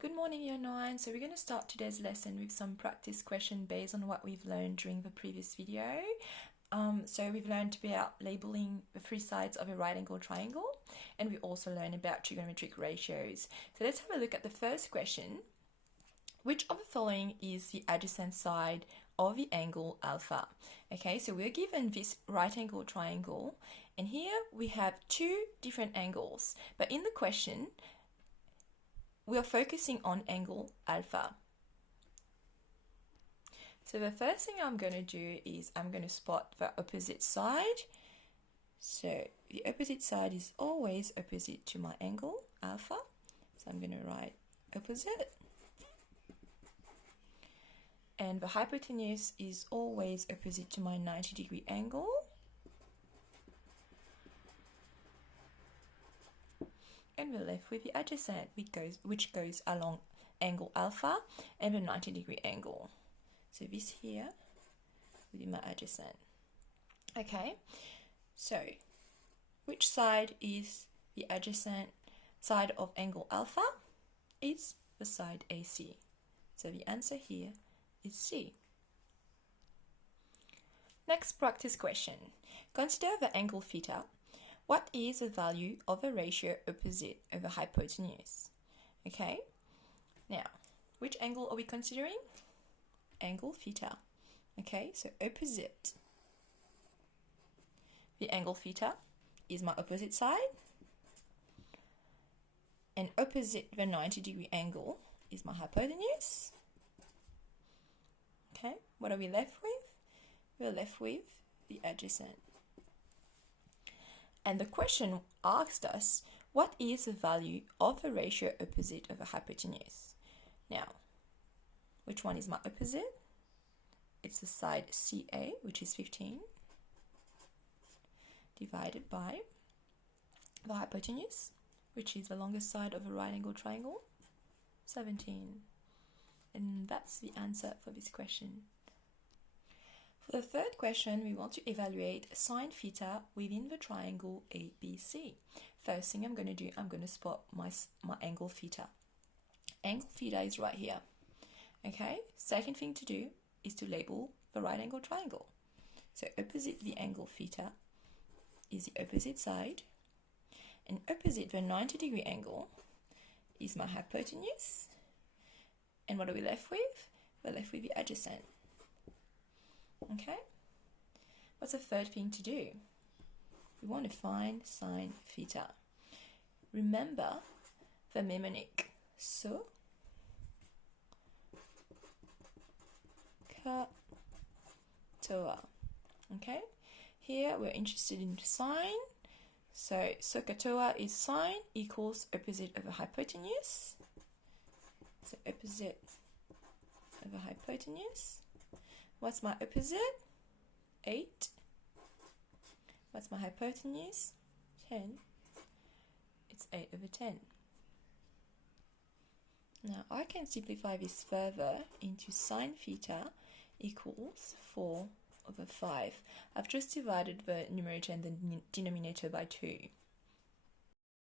Good morning, Year 9. So we're going to start today's lesson with some practice question based on what we've learned during the previous video. So we've learned about labeling the three sides of a right angle triangle, and we also learned about trigonometric ratios. So let's have a look at the first question. Which of the following is the adjacent side of the angle alpha? Okay, so we're given this right angle triangle, and here we have two different angles, but in the question, we are focusing on angle alpha. So the first thing I'm going to do is I'm going to spot the opposite side. So the opposite side is always opposite to my angle alpha. So I'm going to write opposite. And the hypotenuse is always opposite to my 90-degree angle. And we're left with the adjacent, which goes along angle alpha and the 90-degree angle. So this here will be my adjacent. Okay, so which side is the adjacent side of angle alpha? It's the side AC. So the answer here is C. Next practice question. Consider the angle theta. What is the value of a ratio opposite over hypotenuse? Okay, now, which angle are we considering? Angle theta. Okay, so opposite. The angle theta is my opposite side, and opposite the 90-degree angle is my hypotenuse. Okay, what are we left with? We're left with the adjacent. And the question asked us, what is the value of the ratio opposite over hypotenuse? Now, which one is my opposite? It's the side CA, which is 15, divided by the hypotenuse, which is the longest side of a right angle triangle, 17. And that's the answer for this question. For the third question, we want to evaluate sine theta within the triangle ABC. First thing I'm going to do, I'm going to spot my angle theta. Angle theta is right here. Okay, second thing to do is to label the right angle triangle. So opposite the angle theta is the opposite side, and opposite the 90-degree angle is my hypotenuse. And what are we left with? We're left with the adjacent. Okay, what's the third thing to do? We want to find sine theta. Remember the mnemonic. So, katoa. Okay, here we're interested in sine. So katoa is sine equals opposite over hypotenuse. So opposite over hypotenuse. What's my opposite? 8. What's my hypotenuse? 10. It's 8 over 10. Now I can simplify this further into sine theta equals 4 over 5. I've just divided the numerator and the denominator by 2.